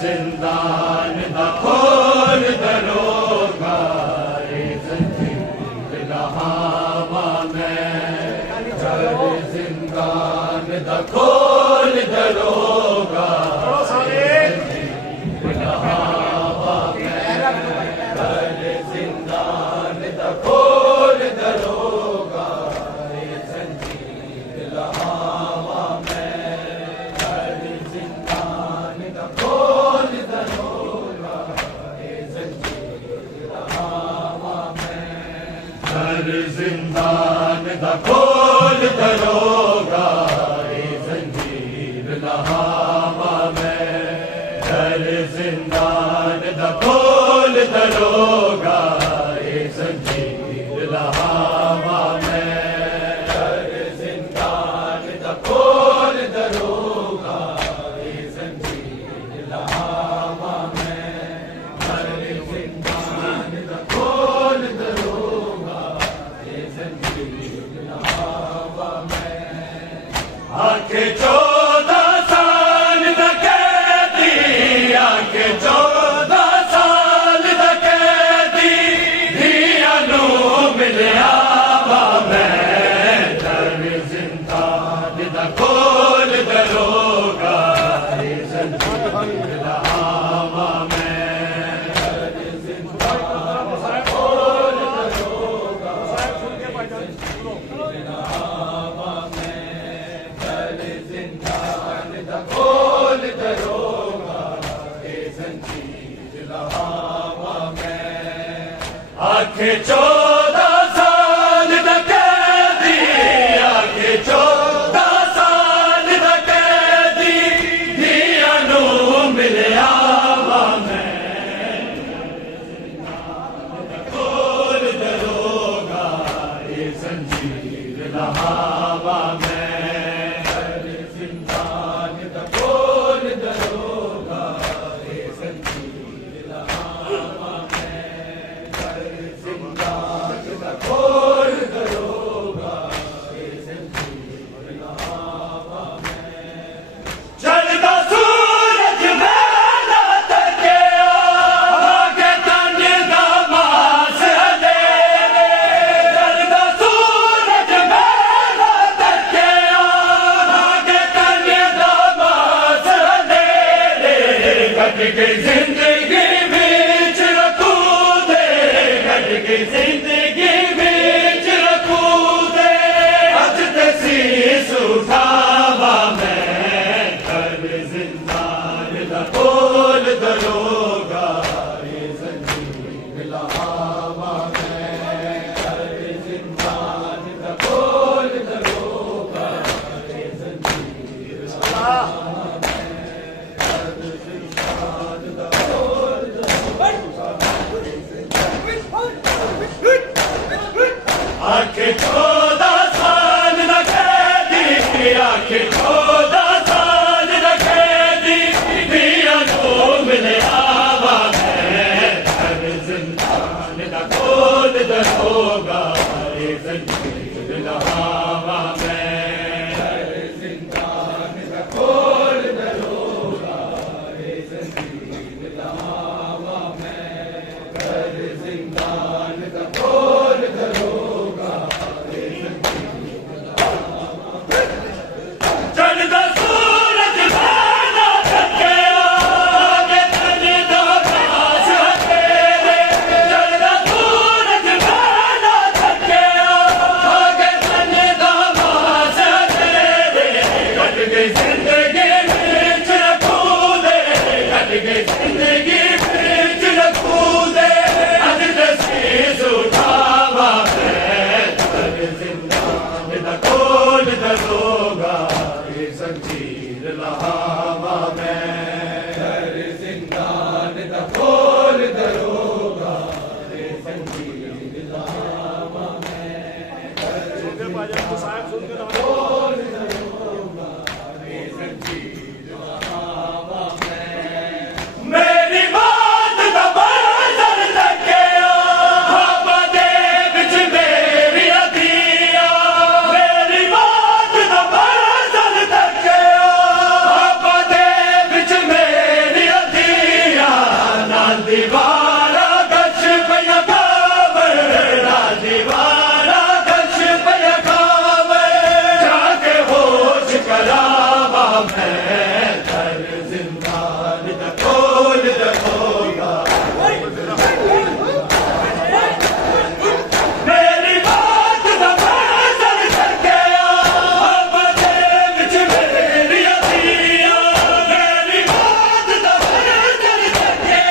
जिंदान दा खोल दरोगा जंजीर लहावा में जिंदान दा खोल दरोगा जंजीर लहावा में जिंदान दा खोल दरोगा जंजीर लहावा में जिंदान दा खोल दरोगा जंजीर लहावा में जिंदान दा खोल दरोगा जंजीर लहावा में जिंदान दा खोल दरोगा जंजीर लहावा में जिंदान दा खोल दरोगा जंजीर लहावा में जिंदान दा खोल दरोगा जंजीर लहावा में आके 14 साल दा कैदी आके 14 साल दा कैदी धिया नू मिलिया वा मैं जिंदान दा खोल दरोगा जंजीर लहावा में जिंदान दा खोल दरोगा जंजीर लहावा में जिंदान दा खोल दरोगा जंजीर लहावा में आखे 14 साल दा कैदी आखे 14 साल दा कैदी धिया नू मिलिया वा मैं खोल दरोगा जंजीर लहावा में जिंदान दा खोल दरोगा जंजीर लहावा में जिंदान दा खोल दरोगा जंजीर लहावा में चढ़दा सूरज मेला तके आगे तन दा मास अंधेरे चढ़दा सूरज मेला तके आगे तन दा मास अंधेरे कट के जिंदगी बीच रखू दे कट के जिंदगी बीच रखू दे अज तसीस उठावा मैं जिंदान दा खोल दरोगा जंजीर लहावा में जिंदान दा खोल दरोगा जंजीर लहावा में जिंदान दा खोल आखे 14 साल दा कैदी आखे 14 साल दा कैदी धिया नू मिलिया वा मैं जिंदान दा खोल दरोगा जंजीर लहावा में जिंदान दा खोल दरोगा जंजीर लहावा में जिंदान दा खोल दरोगा चढ़दा सूरज मेला तके आगे तन दा मास अंधेरे चढ़दा सूरज मेला तके आगे तन दा मास अंधेरे कट गई जिंदगी बीच रखू दे कट गई जिंदगी बीच रखू दे अज तसीस उठावा मैं जिंदान दा खोल दरोगा जंजीर लहावा में जिंदान दा खोल दरोगा जंजीर लहावा में खोल दरोगा जंजीर मैं कर जिंदान दा खोल दरोगा मेरी बात दा फैसल करके बदे विच मेरी अखियां मेरी बात दा फैसल करके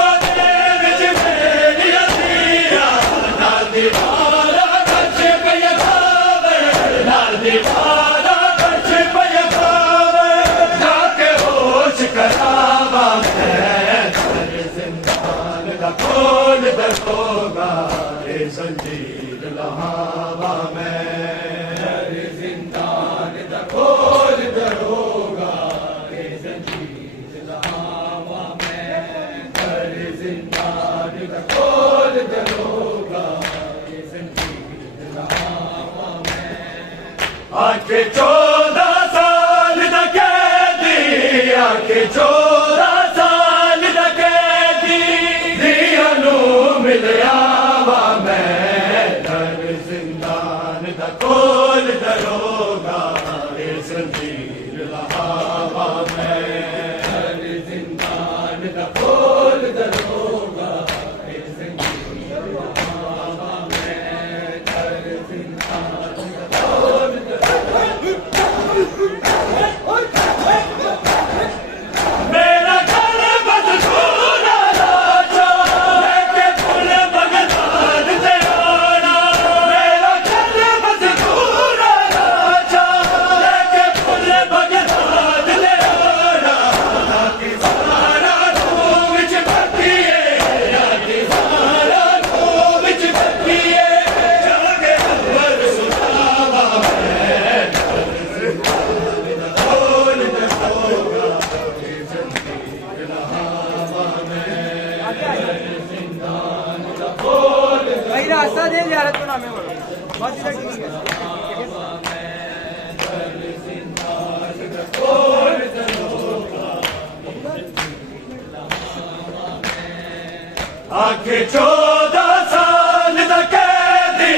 बदे विच मेरी अखियां नाल दीवारा कच पिया खावे नाल दीवारा कच पिया खावे जाके होश करावा मैं कर जिंदान दा खोल दरोगा रे जंजीर लहावा मैं कर जिंदान दा खोल दरोगा रे जंजीर लहावा मैं कर जिंदान दा खोल दरोगा रे जंजीर लहावा मैं आके 14 साल दा कैदी आके 14 साल दा कैदी दिया नू मिलिया वा मैं कर जिंदान दा खोल दरोगा रे जंजीर लहावा मैं कर जिंदान दा खोल दरोगा रे जंजीर लहावा मैं कर जिंदान दा खोल मेरा घर बदसूरा राजा लेके फुल बगदाद से आना मेरा घर बदसूरा राजा लेके फुल बगदाद से आना आके सारा तू विच बतिए आके सारा तू विच बतिए जाके अकबर सुनावा मैं कर जिंदान दा खोल दरोगा रे जंजीर लहावा मैं कर जिंदान दा खोल भाई रास्ता दे यार तो नाम है बोलो बस इधर ठीक है खोल दरोगा आके 14 साल दा कैदी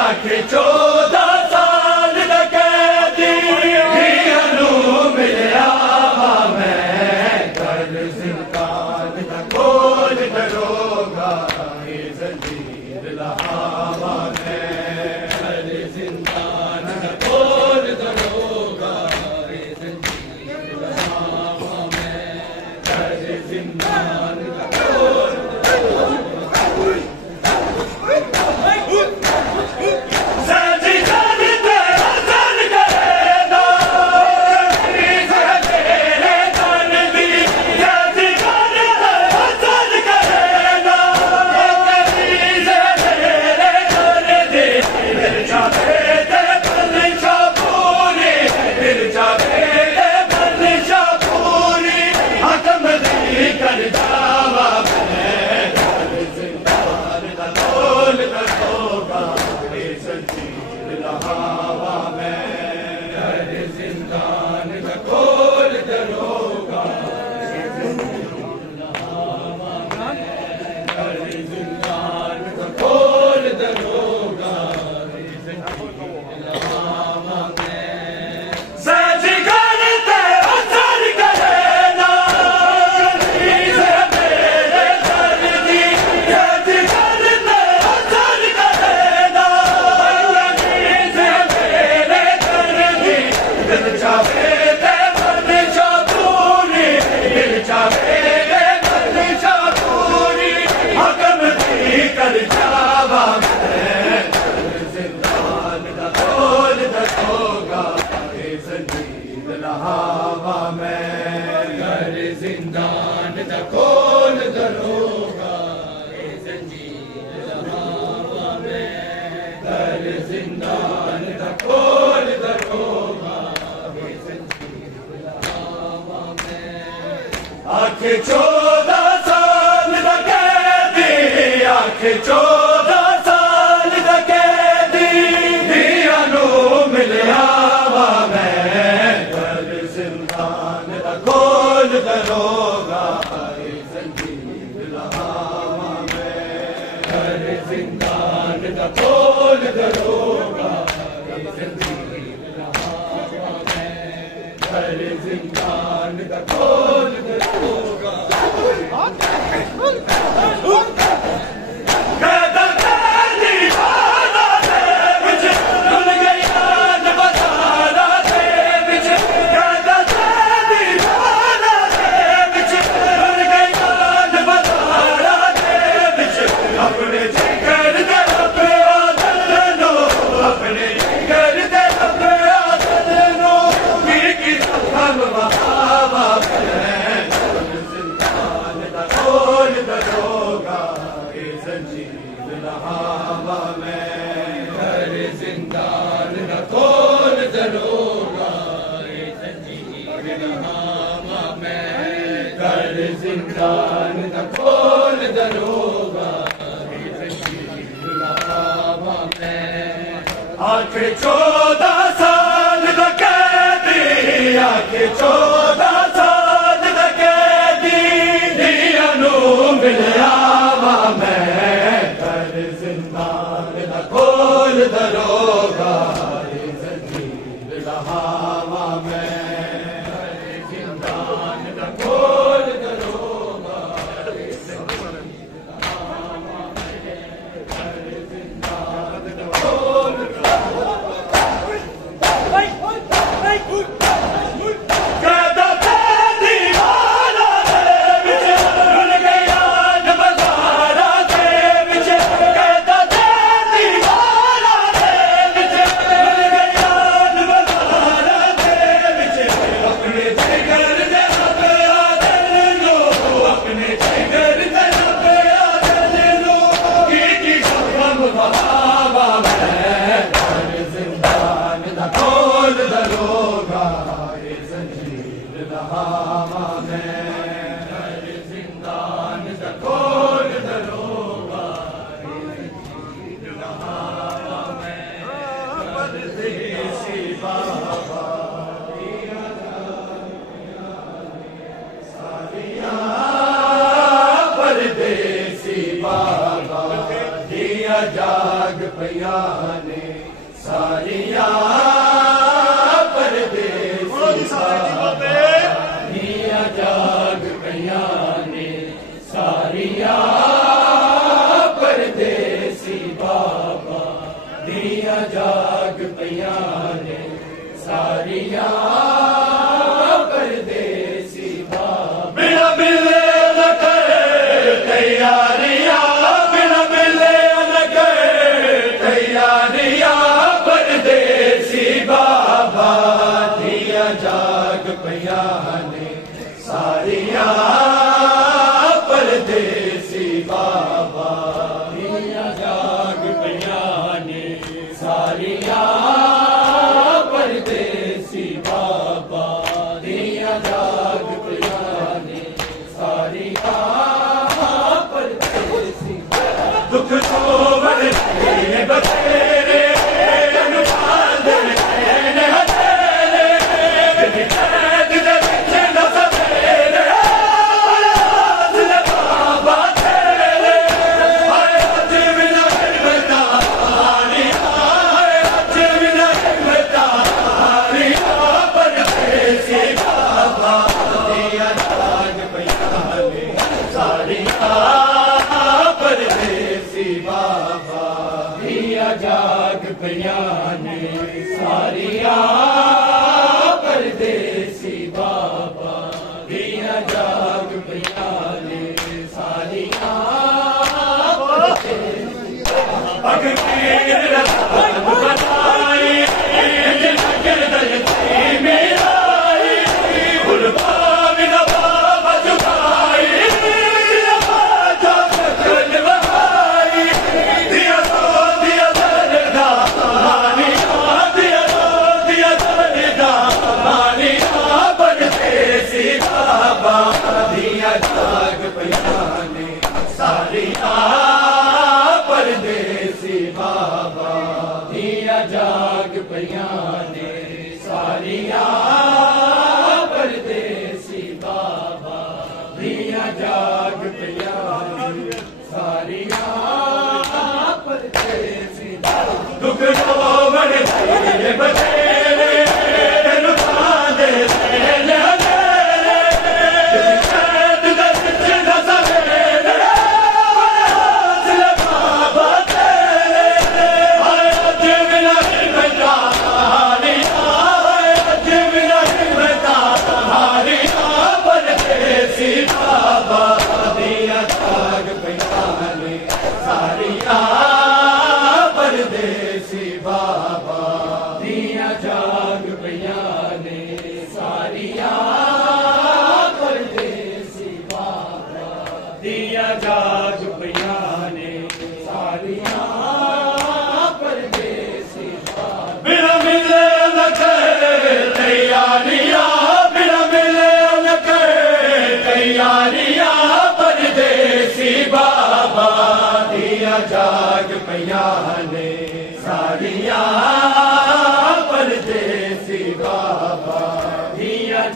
आके 14 साल दा कैदी दिया नू मिलिया वा मैं कर जिंदान दा खोल दरोगा रे जंजीर लहावा मैं कर जिंदान दा खोल दरोगा रे जंजीर लहावा मैं कर जिंदान दा खोल सजी करते हसन करेगा कमीज है तेरे तन दी सजी करते हसन करेगा कमीज है तेरे तन दी फिर जाते ते बंदिशा पूरी फिर जाते ते बंदिशा पूरी हकम दी कर जावा मैं कर जिंदान दा खोल दरोगा रे जंजीर लहावा मैं कर जिंदान दा खोल दरोगा रे जंजीर लहावा मैं कर जिंदान दा खोल दरोगा रे जंजीर लहावा मैं सजी करते हसन करेगा कमीज है तेरे तन दी सजी करते हसन करेगा कमीज है तेरे तन दी दिल चाहे ते बंदिशा पूरी दिल चाहे ते बंदिशा पूरी हकम दी कर जावा मैं कर जिंदान दा खोल दरोगा रे जंजीर लहावा मैं कर जिंदान दा खोल दरोगा रे जंजीर लहावा मैं कर जिंदान दा खोल दरोगा रे जंजीर लहावा मैं आके 14 साल दा कैदी आके 14 साल दा कैदी दिया नू मिलिया वा मैं कर जिंदान दा खोल दरोगा रे जंजीर लहावा मैं कर जिंदान दा खोल दरोगा रे जंजीर लहावा मैं कर जिंदान दा खोल दरोगा जिंदान दा खोल दरोगा आखिर 14 साल दा कैदी आखिर 14 साल दा कैदी दिया नू मिलिया वा मैं कर जिंदान दा खोल दरोगा जंजीर लहावा मैं जिंदान दा खोल जाग पिया ने सारिया परदेसी दिया जाग पिया ने सारिया परदेसी बाबा दिया जाग पिया ने सारिया परदेसी बाबा बिना मिले न करे तैयारियां जाग पिया ने सारिया परदेसी बाबा दिया जाग पिया ने सारिया परदेसी बाबा दिया जाग पिया ने सारिया परदेसी दुख तो बड़े बतेरे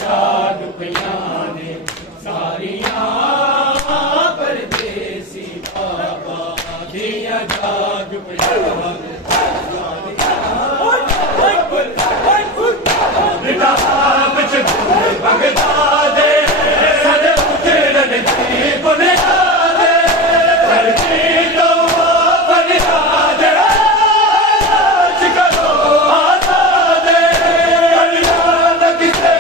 जाग पियाने सारियां परदेसी बाबा दिया जाग पियाने बिना बिच बगदादे सद उजड़न दी बुनियादे करती तो फरियाद राज करो आजादे गलियां लगिसे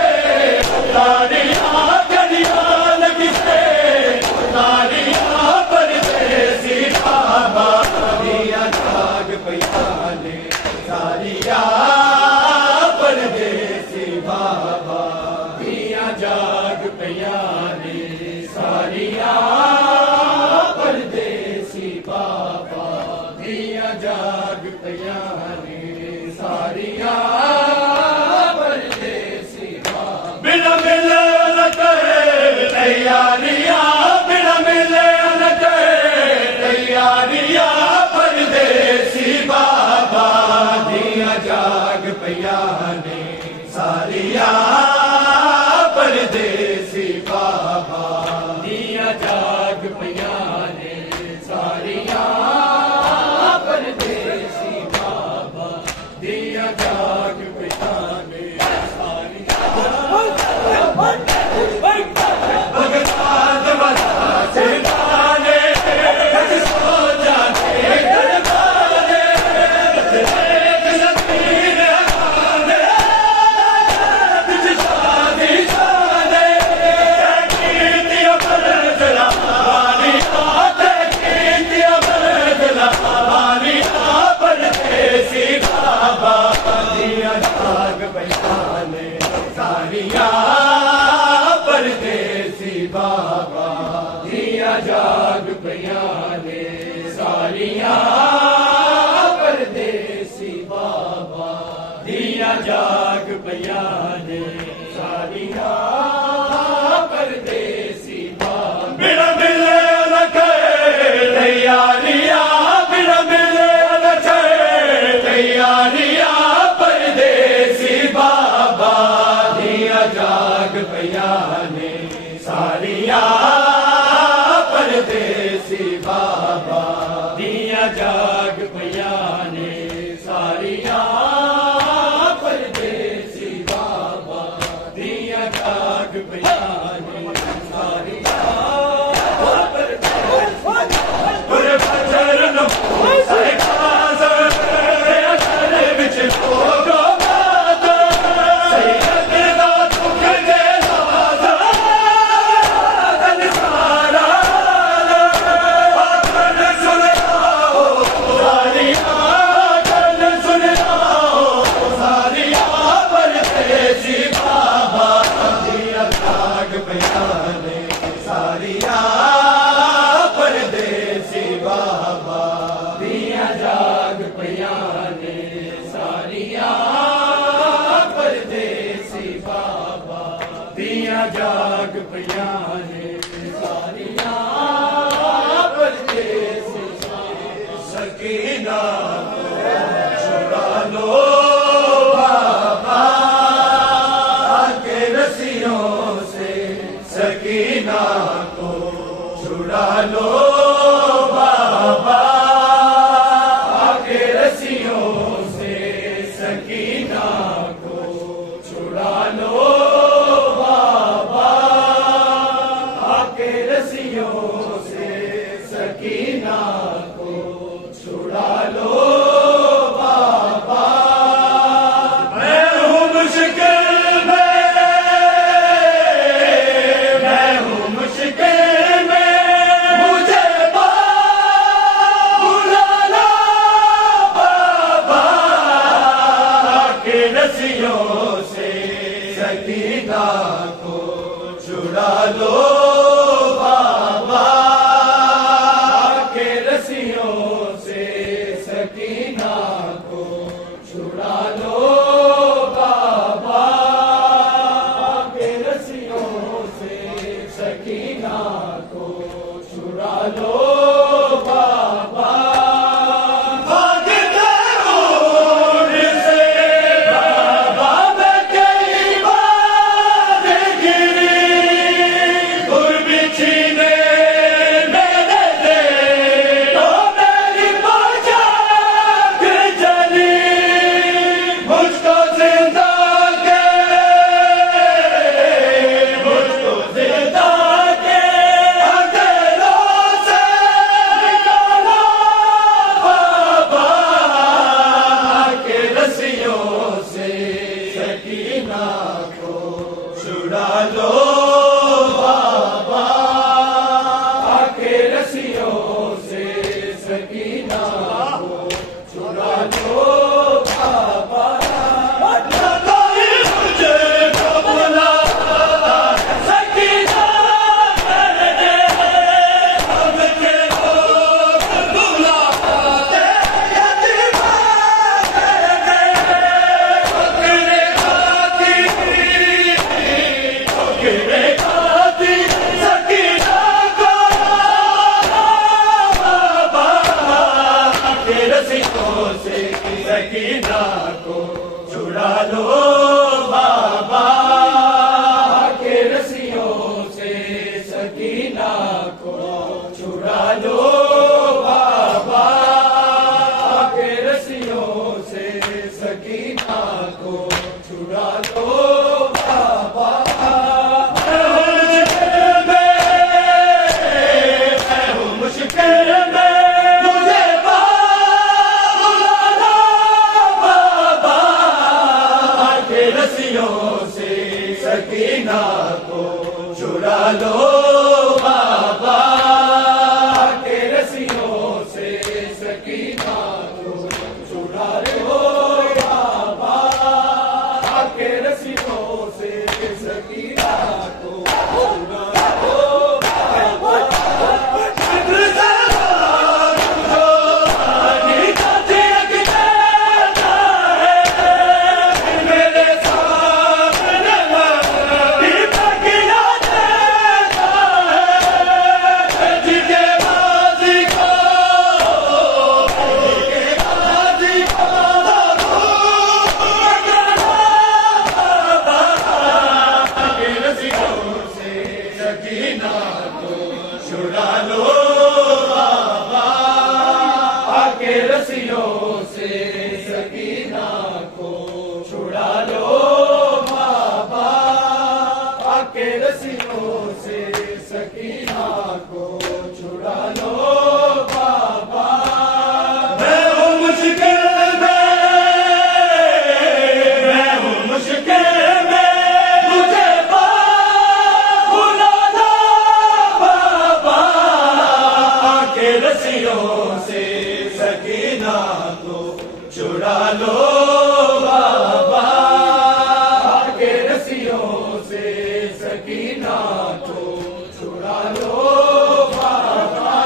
तारियां गलियां लगिसे तारियां परदेसी बाबा दिया जाग पियाने सारियां परदेसी बाबा दिया जाग पियाने सारियां परदेसी बाबा दिया जाग पियाने सारियां परदेसी बाबा बिना मिले न करे तैयारियां बिना मिले न करे तैयारियां परदेसी बाबा दिया जाग पियाने सारियां परदेसी बाबा दिया जाग पियाने सारियां परदेसी बाबा दिया जाग पियाने सारियां भगवान वाला से गाने सो जाते दरबारे एक लकीर आने बिच शादी शाने कीर्ति अमर जलावानी आते कीर्ति अमर जलावानी परदेसी बाबा दिया जाग पियाने सारियां परदेसी बाबा दिया जाग पियाने सारियां परदेसी बाबा दिया जाग पियाने सारियां परदेसी बाबा बिना मिले न करे तैयारियां बिना मिले न करे तैयारियां परदेसी बाबा दिया जाग पियाने सारियां परदेसी बाबा दिया जाग पियाने सारियां परदेसी बाबा दिया जाग पियाने सारियां भजन साइकाज अगर बिच लोगो बात सैयद दा दुख दे लाजा तन सारा आखन सुन आओ सारियां आखन सुन आओ सारियां परदेसी बाबा दिया जाग पियाने सारियां परदेसी बाबा दिया जाग पियाने सारियां परदेसी बाबा दिया जाग पियाने सारियां परदेसी सकीना छुड़ा लो बाबा के रस्सियों से सकीना को छुड़ा लो बाबा आके रस्सियों से सकीना को छुड़ा लो बाबा आके रस्सियों से सकीना को छुड़ा लो बाबा मैं हूँ मुश्किल में मुझे बुला लो बाबा के रस्सियों से सकीना को छुड़ा लो बाबा के रस्सियों से सकीना को छुड़ा लो बाबा के रस्सियों से सकीना को छुड़ा लो बाबा भागते रोड से बाबा मैं कई बार छुड़ा लो बाबा आके रस्सियों से सकीना को छुड़ा लो बाबा कोई मुझे को बुला सकीना कर दे हमके लोग बुला सकीना को छुड़ा लो बाबा के रस्सियों से सकीना को छुड़ा लो बाबा के रस्सियों से सकीना को छुड़ा लो बाबा मैं हूँ मुश्किल में सकीना को छुड़ा लो बाबा के रस्सियों से सकीना को छुड़ा लो बाबा के रस्सियों से सकीना को छुड़ा लो सकीना को छुड़ा लो बाबा आके रस्सियों से सकीना को छुड़ा लो बाबा आके रस्सियों से सकीना को छुड़ा लो बाबा मैं हूँ मुश्किल में मैं हूँ मुश्किल में मुझे रस्सियों से सकीना को छुड़ा लो बाबा के रस्सियों से सकीना को छुड़ा लो बाबा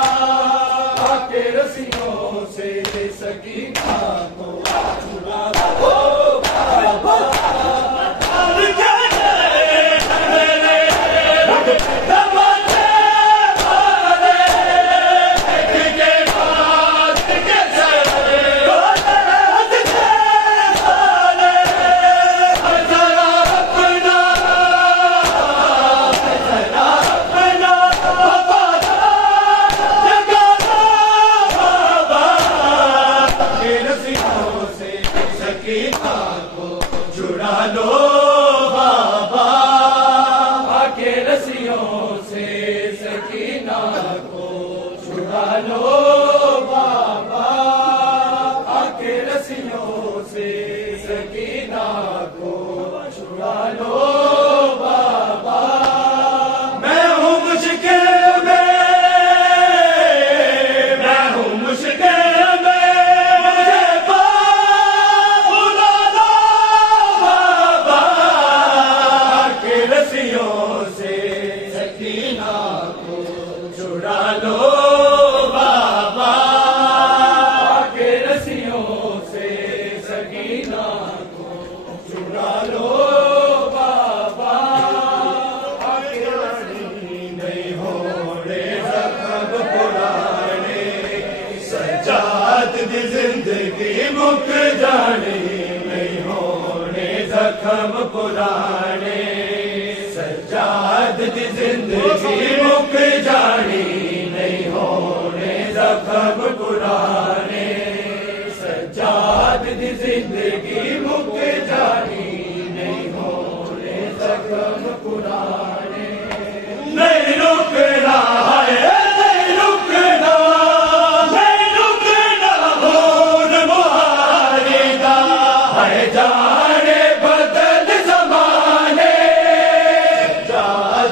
के रस्सियों से सकीना को छुड़ा लो बाबा सकीना को छुड़ा लो बाबा के रस्सियों से सकीना को छुड़ा लो बाबा के रस्सियों से सकीना को छुड़ा लो बाबा मैं हूँ मुश्किल में मैं हूँ मुश्किल सकीना को छुड़ा लो बाबा के रस्सियों से सकीना को छुड़ा लो बाबा के नहीं होने जख्म पुराने सजाद दी जिंदगी मुक जाने नहीं होने जख्म पुराने सजाद दी जिंदगी मुक जानी नहीं होने जख्म पुराने सजाद दी जिंदगी मुक जानी नहीं होने जख्म पुराने नहीं रुकना है नहीं रुकना भूल मुहारिदा है जाने बदल जमाने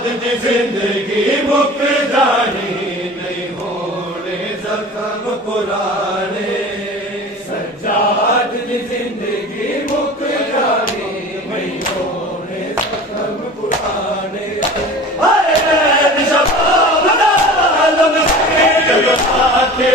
दी जिंदगी मुक जानी नहीं होने जख्म पुराने सज्जाद दी जिंदगी मुक जानी नहीं होने जख्म पुराने हाय शबाब दा लम से